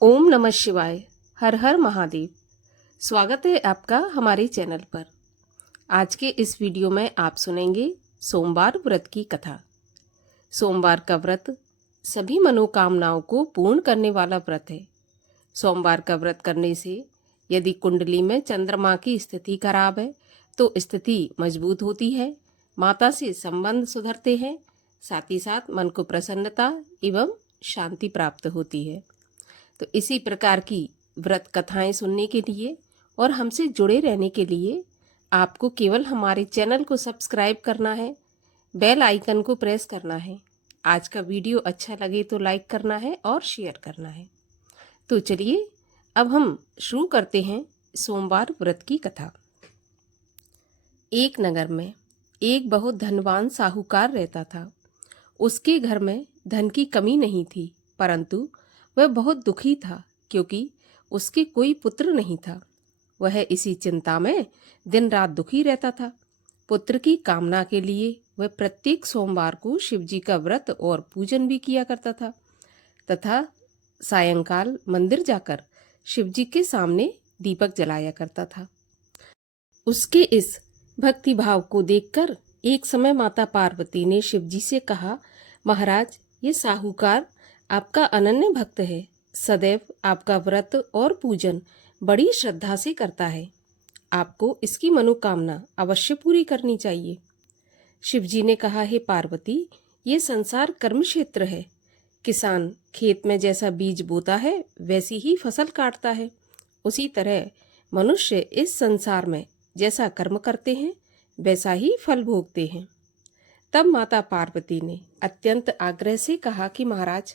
ओम नमः शिवाय। हर हर महादेव। स्वागत है आपका हमारे चैनल पर। आज के इस वीडियो में आप सुनेंगे सोमवार व्रत की कथा। सोमवार का व्रत सभी मनोकामनाओं को पूर्ण करने वाला व्रत है। सोमवार का व्रत करने से यदि कुंडली में चंद्रमा की स्थिति खराब है तो स्थिति मजबूत होती है, माता से संबंध सुधरते हैं, साथ ही साथ मन को प्रसन्नता एवं शांति प्राप्त होती है। तो इसी प्रकार की व्रत कथाएं सुनने के लिए और हमसे जुड़े रहने के लिए आपको केवल हमारे चैनल को सब्सक्राइब करना है, बेल आइकन को प्रेस करना है। आज का वीडियो अच्छा लगे तो लाइक करना है और शेयर करना है। तो चलिए अब हम शुरू करते हैं सोमवार व्रत की कथा। एक नगर में एक बहुत धनवान साहूकार रहता था। उसके घर में धन की कमी नहीं थी, परंतु वह बहुत दुखी था क्योंकि उसके कोई पुत्र नहीं था। वह इसी चिंता में दिन रात दुखी रहता था। पुत्र की कामना के लिए वह प्रत्येक सोमवार को शिवजी का व्रत और पूजन भी किया करता था तथा सायंकाल मंदिर जाकर शिवजी के सामने दीपक जलाया करता था। उसके इस भक्ति भाव को देखकर एक समय माता पार्वती ने शिवजी से कहा, महाराज, ये साहूकार आपका अनन्य भक्त है, सदैव आपका व्रत और पूजन बड़ी श्रद्धा से करता है। आपको इसकी मनोकामना अवश्य पूरी करनी चाहिए। शिवजी ने कहा, हे पार्वती, ये संसार कर्म क्षेत्र है। किसान खेत में जैसा बीज बोता है वैसी ही फसल काटता है। उसी तरह मनुष्य इस संसार में जैसा कर्म करते हैं वैसा ही फल भोगते हैं। तब माता पार्वती ने अत्यंत आग्रह से कहा कि महाराज,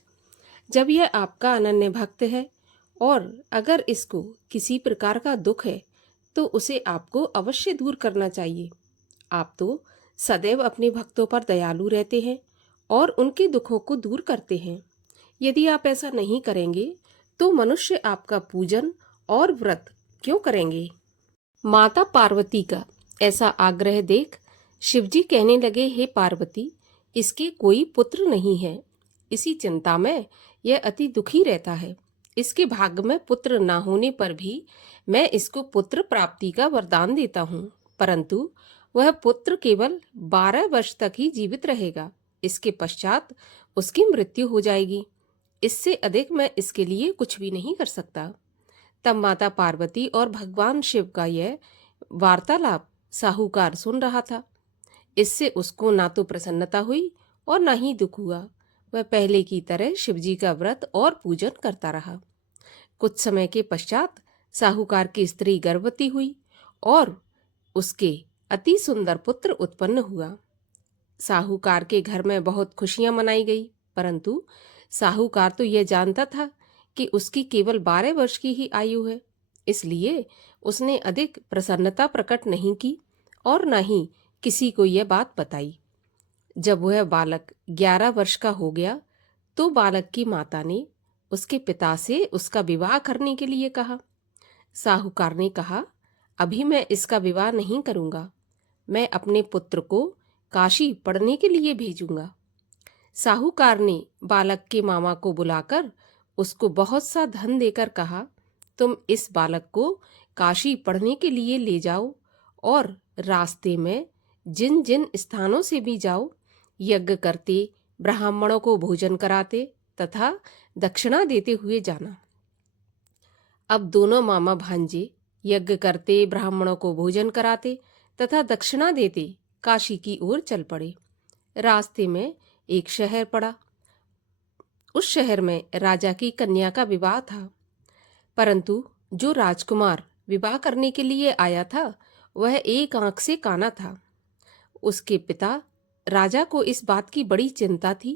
जब यह आपका अनन्य भक्त है और अगर इसको किसी प्रकार का दुख है तो उसे आपको अवश्य दूर करना चाहिए। आप तो सदैव अपने भक्तों पर दयालु रहते हैं और उनके दुखों को दूर करते हैं। यदि आप ऐसा नहीं करेंगे तो मनुष्य आपका पूजन और व्रत क्यों करेंगे? माता पार्वती का ऐसा आग्रह देख शिवजी कहने लगे, हे पार्वती, इसके कोई पुत्र नहीं है। इसी चिंता में यह अति दुखी रहता है। इसके भाग्य में पुत्र ना होने पर भी मैं इसको पुत्र प्राप्ति का वरदान देता हूँ, परंतु वह पुत्र केवल 12 वर्ष तक ही जीवित रहेगा। इसके पश्चात उसकी मृत्यु हो जाएगी। इससे अधिक मैं इसके लिए कुछ भी नहीं कर सकता। तब माता पार्वती और भगवान शिव का यह वार्तालाप साहूकार सुन रहा था। इससे उसको ना तो प्रसन्नता हुई और ना ही दुख हुआ। वह पहले की तरह शिवजी का व्रत और पूजन करता रहा। कुछ समय के पश्चात साहूकार की स्त्री गर्भवती हुई और उसके अति सुंदर पुत्र उत्पन्न हुआ। साहूकार के घर में बहुत खुशियां मनाई गई, परंतु साहूकार तो यह जानता था कि उसकी केवल 12 वर्ष की ही आयु है, इसलिए उसने अधिक प्रसन्नता प्रकट नहीं की और न ही किसी को यह बात बताई। जब वह बालक 11 वर्ष का हो गया तो बालक की माता ने उसके पिता से उसका विवाह करने के लिए कहा। साहूकार ने कहा, अभी मैं इसका विवाह नहीं करूंगा, मैं अपने पुत्र को काशी पढ़ने के लिए भेजूंगा। साहूकार ने बालक के मामा को बुलाकर उसको बहुत सा धन देकर कहा, तुम इस बालक को काशी पढ़ने के लिए ले जाओ और रास्ते में जिन जिन स्थानों से भी जाओ, यज्ञ करते, ब्राह्मणों को भोजन कराते तथा दक्षिणा देते हुए जाना। अब दोनों मामा भांजे यज्ञ करते, ब्राह्मणों को भोजन कराते तथा दक्षिणा देते काशी की ओर चल पड़े। रास्ते में एक शहर पड़ा। उस शहर में राजा की कन्या का विवाह था, परंतु जो राजकुमार विवाह करने के लिए आया था वह एक आंख से काना था। उसके पिता राजा को इस बात की बड़ी चिंता थी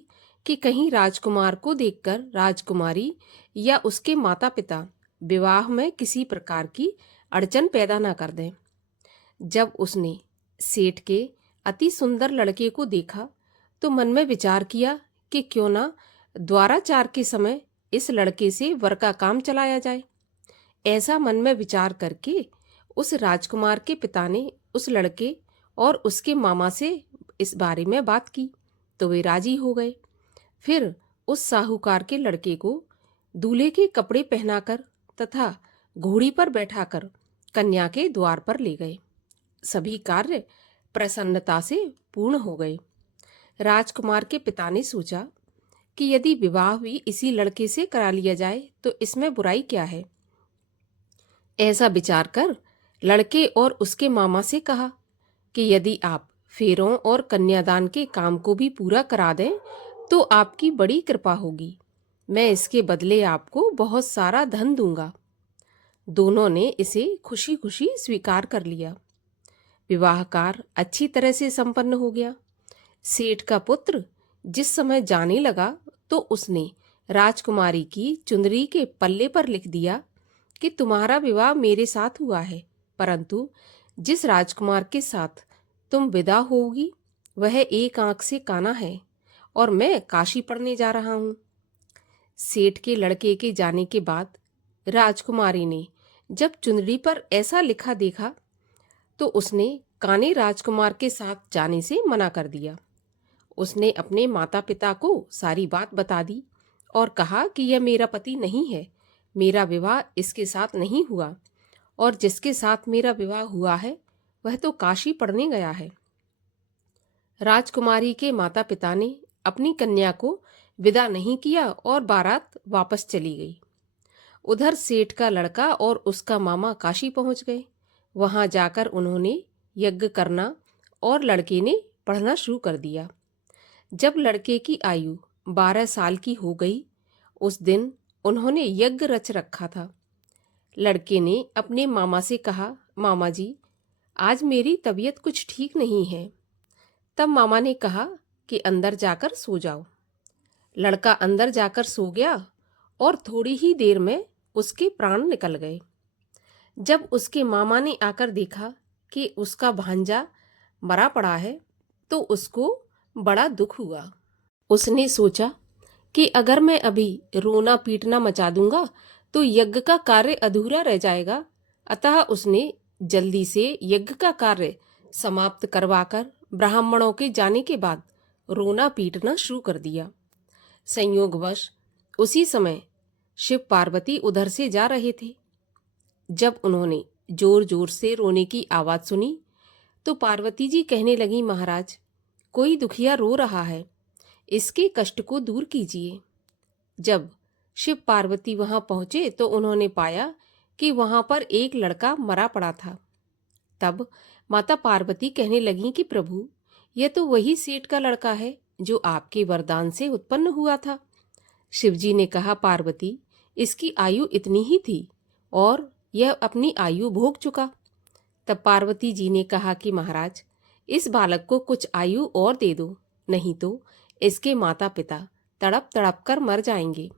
कि कहीं राजकुमार को देखकर राजकुमारी या उसके माता पिता विवाह में किसी प्रकार की अड़चन पैदा न कर दें। जब उसने सेठ के अति सुंदर लड़के को देखा तो मन में विचार किया कि क्यों ना द्वाराचार के समय इस लड़के से वर का काम चलाया जाए। ऐसा मन में विचार करके उस राजकुमार के पिता ने उस लड़के और उसके मामा से इस बारे में बात की तो वे राजी हो गए। फिर उस साहूकार के लड़के को दूल्हे के कपड़े पहनाकर तथा घोड़ी पर बैठाकर कन्या के द्वार पर ले गए। सभी कार्य प्रसन्नता से पूर्ण हो गए। राजकुमार के पिता ने सोचा कि यदि विवाह भी इसी लड़के से करा लिया जाए तो इसमें बुराई क्या है। ऐसा विचार कर लड़के और उसके मामा से कहा कि यदि आप फेरों और कन्यादान के काम को भी पूरा करा दें तो आपकी बड़ी कृपा होगी। मैं इसके बदले आपको बहुत सारा धन दूंगा। दोनों ने इसे खुशी खुशी स्वीकार कर लिया। विवाह कार्य अच्छी तरह से संपन्न हो गया। सेठ का पुत्र जिस समय जाने लगा तो उसने राजकुमारी की चुंदरी के पल्ले पर लिख दिया कि तुम्हारा विवाह मेरे साथ हुआ है, परंतु जिस राजकुमार के साथ तुम विदा होगी वह एक आंख से काना है और मैं काशी पढ़ने जा रहा हूँ। सेठ के लड़के के जाने के बाद राजकुमारी ने जब चुंदड़ी पर ऐसा लिखा देखा तो उसने काने राजकुमार के साथ जाने से मना कर दिया। उसने अपने माता पिता को सारी बात बता दी और कहा कि यह मेरा पति नहीं है, मेरा विवाह इसके साथ नहीं हुआ और जिसके साथ मेरा विवाह हुआ है वह तो काशी पढ़ने गया है। राजकुमारी के माता पिता ने अपनी कन्या को विदा नहीं किया और बारात वापस चली गई। उधर सेठ का लड़का और उसका मामा काशी पहुंच गए। वहां जाकर उन्होंने यज्ञ करना और लड़के ने पढ़ना शुरू कर दिया। जब लड़के की आयु 12 साल की हो गई, उस दिन उन्होंने यज्ञ रच रखा था। लड़के ने अपने मामा से कहा, मामा जी, आज मेरी तबीयत कुछ ठीक नहीं है। तब मामा ने कहा कि अंदर जाकर सो जाओ। लड़का अंदर जाकर सो गया और थोड़ी ही देर में उसके प्राण निकल गए। जब उसके मामा ने आकर देखा कि उसका भांजा मरा पड़ा है तो उसको बड़ा दुख हुआ। उसने सोचा कि अगर मैं अभी रोना पीटना मचा दूंगा तो यज्ञ का कार्य अधूरा रह जाएगा। अतः उसने जल्दी से यज्ञ का कार्य समाप्त करवाकर ब्राह्मणों के जाने के बाद रोना पीटना शुरू कर दिया। संयोगवश उसी समय शिव पार्वती उधर से जा रहे थे। जब उन्होंने जोर जोर से रोने की आवाज सुनी तो पार्वती जी कहने लगी, महाराज, कोई दुखिया रो रहा है, इसके कष्ट को दूर कीजिए। जब शिव पार्वती वहां पहुंचे तो उन्होंने पाया कि वहां पर एक लड़का मरा पड़ा था। तब माता पार्वती कहने लगी कि प्रभु, यह तो वही सेठ का लड़का है जो आपके वरदान से उत्पन्न हुआ था। शिवजी ने कहा, पार्वती, इसकी आयु इतनी ही थी और यह अपनी आयु भोग चुका। तब पार्वती जी ने कहा कि महाराज, इस बालक को कुछ आयु और दे दो, नहीं तो इसके माता पिता तड़प तड़प कर मर जाएंगे।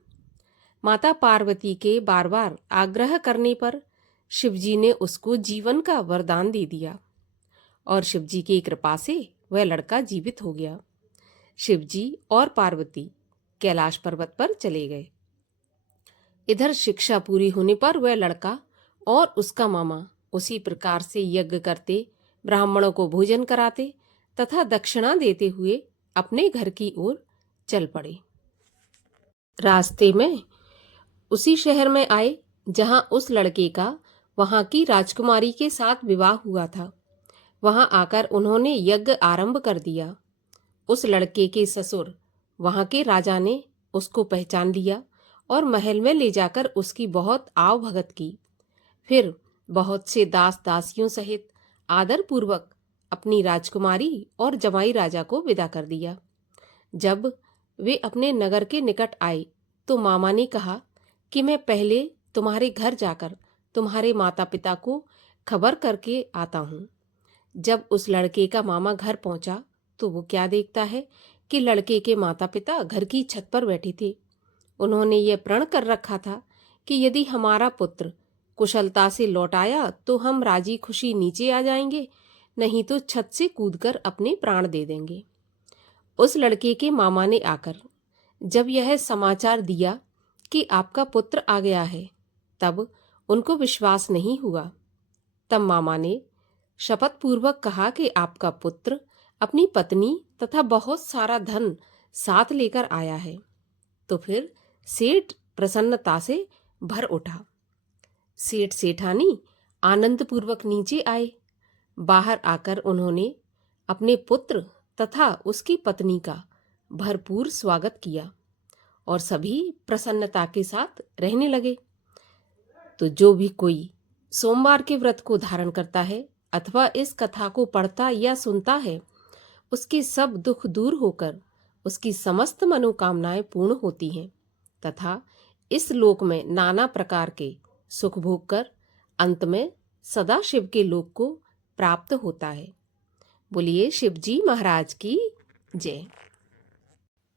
माता पार्वती के बार बार आग्रह करने पर शिवजी ने उसको जीवन का वरदान दे दिया और शिवजी की कृपा से वह लड़का जीवित हो गया। शिवजी और पार्वती कैलाश पर्वत पर चले गए। इधर शिक्षा पूरी होने पर वह लड़का और उसका मामा उसी प्रकार से यज्ञ करते, ब्राह्मणों को भोजन कराते तथा दक्षिणा देते हुए अपने घर की ओर चल पड़े। रास्ते में उसी शहर में आए जहां उस लड़के का वहां की राजकुमारी के साथ विवाह हुआ था। वहां आकर उन्होंने यज्ञ आरंभ कर दिया। उस लड़के के ससुर वहां के राजा ने उसको पहचान लिया और महल में ले जाकर उसकी बहुत आव भगत की। फिर बहुत से दास दासियों सहित आदर पूर्वक अपनी राजकुमारी और जमाई राजा को विदा कर दिया। जब वे अपने नगर के निकट आए तो मामा ने कहा कि मैं पहले तुम्हारे घर जाकर तुम्हारे माता पिता को खबर करके आता हूँ। जब उस लड़के का मामा घर पहुंचा तो वो क्या देखता है कि लड़के के माता पिता घर की छत पर बैठे थे। उन्होंने ये प्रण कर रखा था कि यदि हमारा पुत्र कुशलता से लौट आया तो हम राजी खुशी नीचे आ जाएंगे, नहीं तो छत से कूदकर अपने प्राण दे देंगे। उस लड़के के मामा ने आकर जब यह समाचार दिया कि आपका पुत्र आ गया है, तब उनको विश्वास नहीं हुआ। तब मामा ने शपथ पूर्वक कहा कि आपका पुत्र अपनी पत्नी तथा बहुत सारा धन साथ लेकर आया है। तो फिर सेठ प्रसन्नता से भर उठा। सेठ सेठानी आनंदपूर्वक नीचे आए। बाहर आकर उन्होंने अपने पुत्र तथा उसकी पत्नी का भरपूर स्वागत किया और सभी प्रसन्नता के साथ रहने लगे। तो जो भी कोई सोमवार के व्रत को धारण करता है अथवा इस कथा को पढ़ता या सुनता है, उसके सब दुख दूर होकर उसकी समस्त मनोकामनाएं पूर्ण होती हैं तथा इस लोक में नाना प्रकार के सुख भोग कर अंत में सदा शिव के लोक को प्राप्त होता है। बोलिए शिव जी महाराज की जय।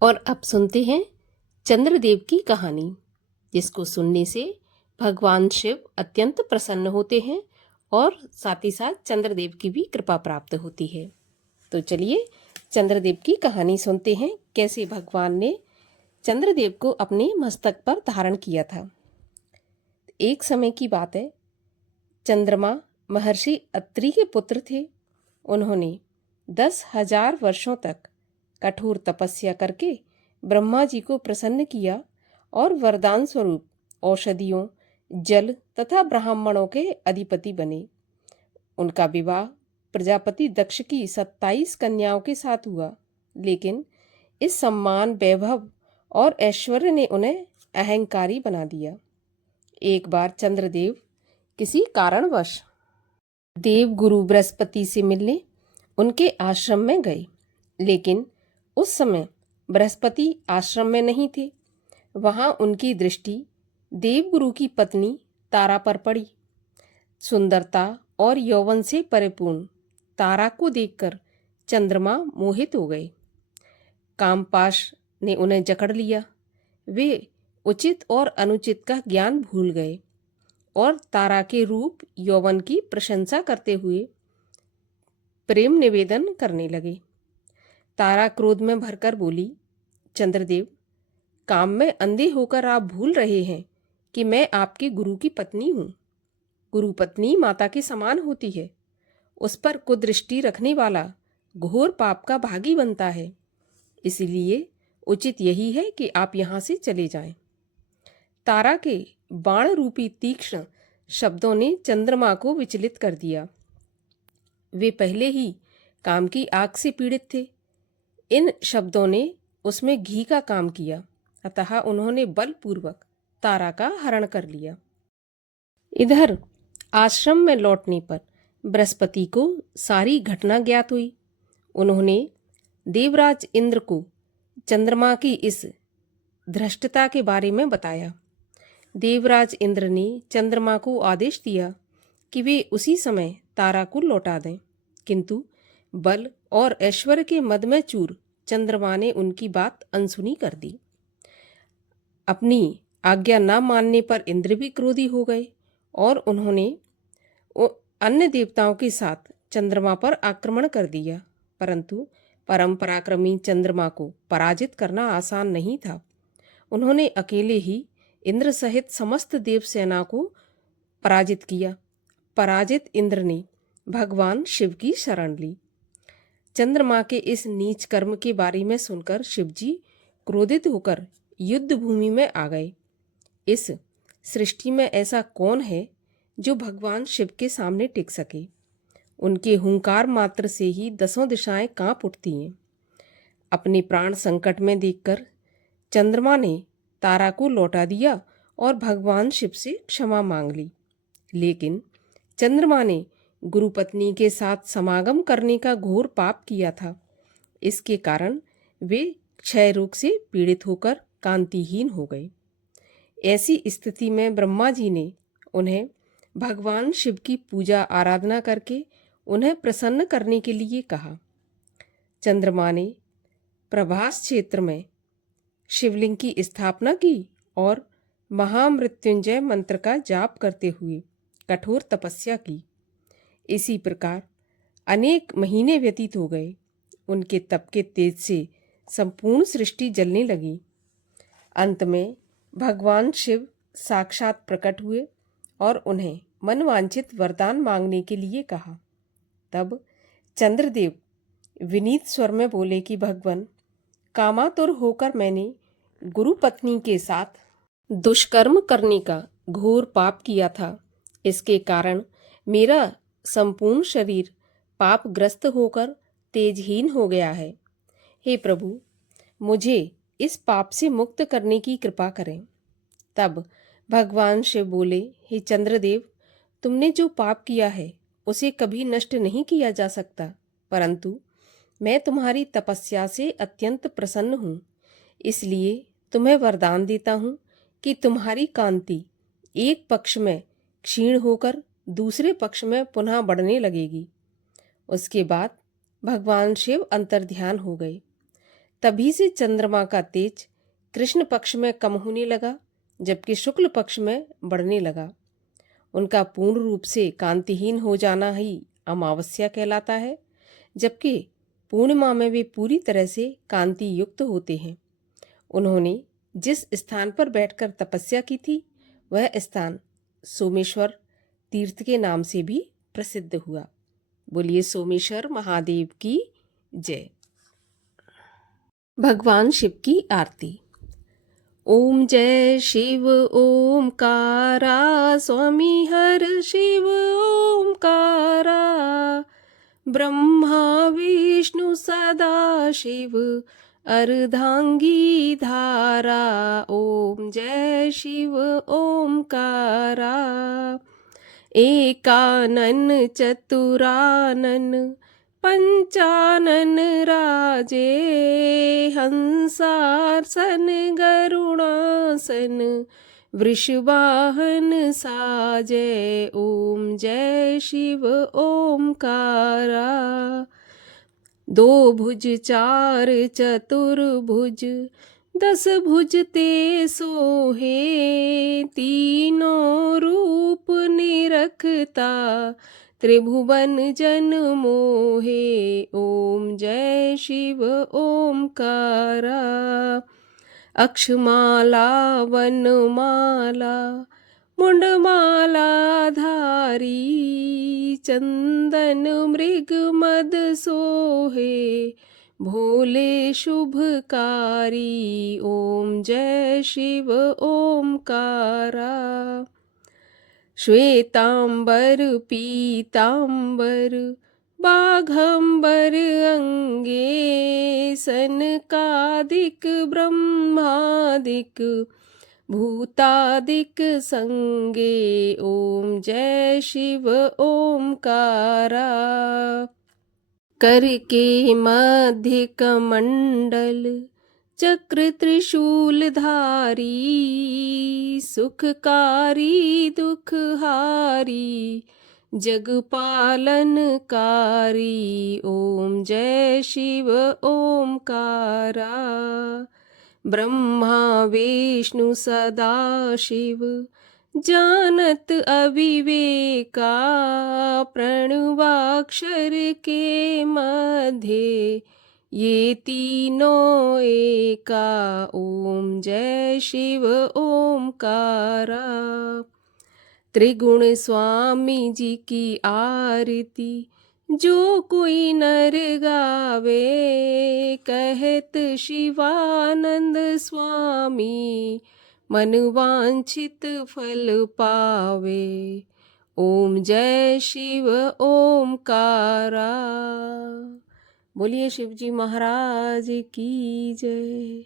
और अब सुनते हैं चंद्रदेव की कहानी, जिसको सुनने से भगवान शिव अत्यंत प्रसन्न होते हैं और साथ ही साथ चंद्रदेव की भी कृपा प्राप्त होती है। तो चलिए चंद्रदेव की कहानी सुनते हैं, कैसे भगवान ने चंद्रदेव को अपने मस्तक पर धारण किया था। एक समय की बात है, चंद्रमा महर्षि अत्रि के पुत्र थे। उन्होंने 10,000 वर्षों तक कठोर तपस्या करके ब्रह्मा जी को प्रसन्न किया और वरदान स्वरूप औषधियों, जल तथा ब्राह्मणों के अधिपति बने। उनका विवाह प्रजापति दक्ष की 27 कन्याओं के साथ हुआ, लेकिन इस सम्मान, वैभव और ऐश्वर्य ने उन्हें अहंकारी बना दिया। एक बार चंद्रदेव किसी कारणवश देव गुरु बृहस्पति से मिलने उनके आश्रम में गए, लेकिन उस समय बृहस्पति आश्रम में नहीं थे। वहां उनकी दृष्टि देवगुरु की पत्नी तारा पर पड़ी। सुंदरता और यौवन से परिपूर्ण तारा को देखकर चंद्रमा मोहित हो गए। कामपाश ने उन्हें जकड़ लिया। वे उचित और अनुचित का ज्ञान भूल गए और तारा के रूप यौवन की प्रशंसा करते हुए प्रेम निवेदन करने लगे। तारा क्रोध में भरकर बोली, चंद्रदेव, काम में अंधे होकर आप भूल रहे हैं कि मैं आपके गुरु की पत्नी हूँ। गुरु पत्नी माता के समान होती है। उस पर कुदृष्टि रखने वाला घोर पाप का भागी बनता है। इसलिए उचित यही है कि आप यहाँ से चले जाएं। तारा के बाण रूपी तीक्ष्ण शब्दों ने चंद्रमा को विचलित कर दिया। वे पहले ही काम की आग से पीड़ित थे। इन शब्दों ने उसमें घी का काम किया, अतः उन्होंने बलपूर्वक तारा का हरण कर लिया। इधर आश्रम में लौटने पर बृहस्पति को सारी घटना ज्ञात हुई। उन्होंने देवराज इंद्र को चंद्रमा की इस धृष्टता के बारे में बताया। देवराज इंद्र ने चंद्रमा को आदेश दिया कि वे उसी समय तारा को लौटा दें, किंतु बल और ऐश्वर्य के मद में चूर चंद्रमा ने उनकी बात अनसुनी कर दी। अपनी आज्ञा न मानने पर इंद्र भी क्रोधी हो गए और उन्होंने अन्य देवताओं के साथ चंद्रमा पर आक्रमण कर दिया, परंतु परम पराक्रमी चंद्रमा को पराजित करना आसान नहीं था। उन्होंने अकेले ही इंद्र सहित समस्त देव सेना को पराजित किया। पराजित इंद्र ने भगवान शिव की शरण ली। चंद्रमा के इस नीच कर्म के बारे में सुनकर शिवजी क्रोधित होकर युद्ध भूमि में आ गए। इस सृष्टि में ऐसा कौन है जो भगवान शिव के सामने टिक सके। उनके हुंकार मात्र से ही 10 दिशाएं कांप उठती हैं। अपने प्राण संकट में देखकर चंद्रमा ने तारा को लौटा दिया और भगवान शिव से क्षमा मांग ली। लेकिन चंद्रमा ने गुरुपत्नी के साथ समागम करने का घोर पाप किया था। इसके कारण वे क्षय रोग से पीड़ित होकर कांतिहीन हो गए। ऐसी स्थिति में ब्रह्मा जी ने उन्हें भगवान शिव की पूजा आराधना करके उन्हें प्रसन्न करने के लिए कहा। चंद्रमा ने प्रभास क्षेत्र में शिवलिंग की स्थापना की और महामृत्युंजय मंत्र का जाप करते हुए कठोर तपस्या की। इसी प्रकार अनेक महीने व्यतीत हो गए। उनके तप के तेज से संपूर्ण सृष्टि जलने लगी। अंत में भगवान शिव साक्षात प्रकट हुए और उन्हें मनवांछित वरदान मांगने के लिए कहा। तब चंद्रदेव विनीत स्वर में बोले कि भगवान, कामातुर होकर मैंने गुरु पत्नी के साथ दुष्कर्म करने का घोर पाप किया था। इसके कारण मेरा संपूर्ण शरीर पापग्रस्त होकर तेजहीन हो गया है। हे प्रभु, मुझे इस पाप से मुक्त करने की कृपा करें। तब भगवान शिव बोले, हे चंद्रदेव, तुमने जो पाप किया है उसे कभी नष्ट नहीं किया जा सकता, परंतु मैं तुम्हारी तपस्या से अत्यंत प्रसन्न हूँ। इसलिए तुम्हें वरदान देता हूँ कि तुम्हारी कांति एक पक्ष में क्षीण होकर दूसरे पक्ष में पुनः बढ़ने लगेगी। उसके बाद भगवान शिव अंतर्ध्यान हो गए। तभी से चंद्रमा का तेज कृष्ण पक्ष में कम होने लगा, जबकि शुक्ल पक्ष में बढ़ने लगा। उनका पूर्ण रूप से कांतिहीन हो जाना ही अमावस्या कहलाता है, जबकि पूर्णिमा में वे पूरी तरह से कांति युक्त होते हैं। उन्होंने जिस स्थान पर बैठकर तपस्या की थी वह स्थान सोमेश्वर तीर्थ के नाम से भी प्रसिद्ध हुआ। बोलिए सोमेश्वर महादेव की जय। भगवान शिव की आरती। ओम जय शिव ओमकारा, स्वामी हर शिव ओमकारा, ब्रह्मा विष्णु सदा शिव अर्धांगी धारा। ओम जय शिव ओमकारा, एकानन चतुरानन पंचानन राजे, हंसासन गरुणासन वृषवाहन साजे। ओम जय शिव ओमकारा, दो भुज चार चतुर्भुज, 10 भुज ते सोहे, तीनों रूप निरखता त्रिभुवन जन मोहे। ओम जय शिव ओमकारा, अक्षमाला वनमाला मुंडमाला धारी, चंदन मृग मद सोहे, भोले शुभकारी। ओम जय शिव ओमकारा, श्वेतांबर पीतांबर बाघंबर अंगे, सनकादिक ब्रह्मादिक भूतादिक संगे। ओम जय शिव ओमकारा, करके मध्य कमंडल चक्र त्रिशूल धारी, सुखकारी दुखहारी जग पालनकारी। ओम जय शिव ओमकारा, ब्रह्मा विष्णु सदा शिव जानत अविवेका, प्रणवाक्षर के मध्य ये तीनों एका। ओम जय शिव ओमकारा, त्रिगुण स्वामी जी की आरती जो कोई नर गावे, कहत शिवानंद स्वामी मन वांछित फल पावे। ओम जय शिव ओमकारा। बोलिए शिवजी महाराज की जय।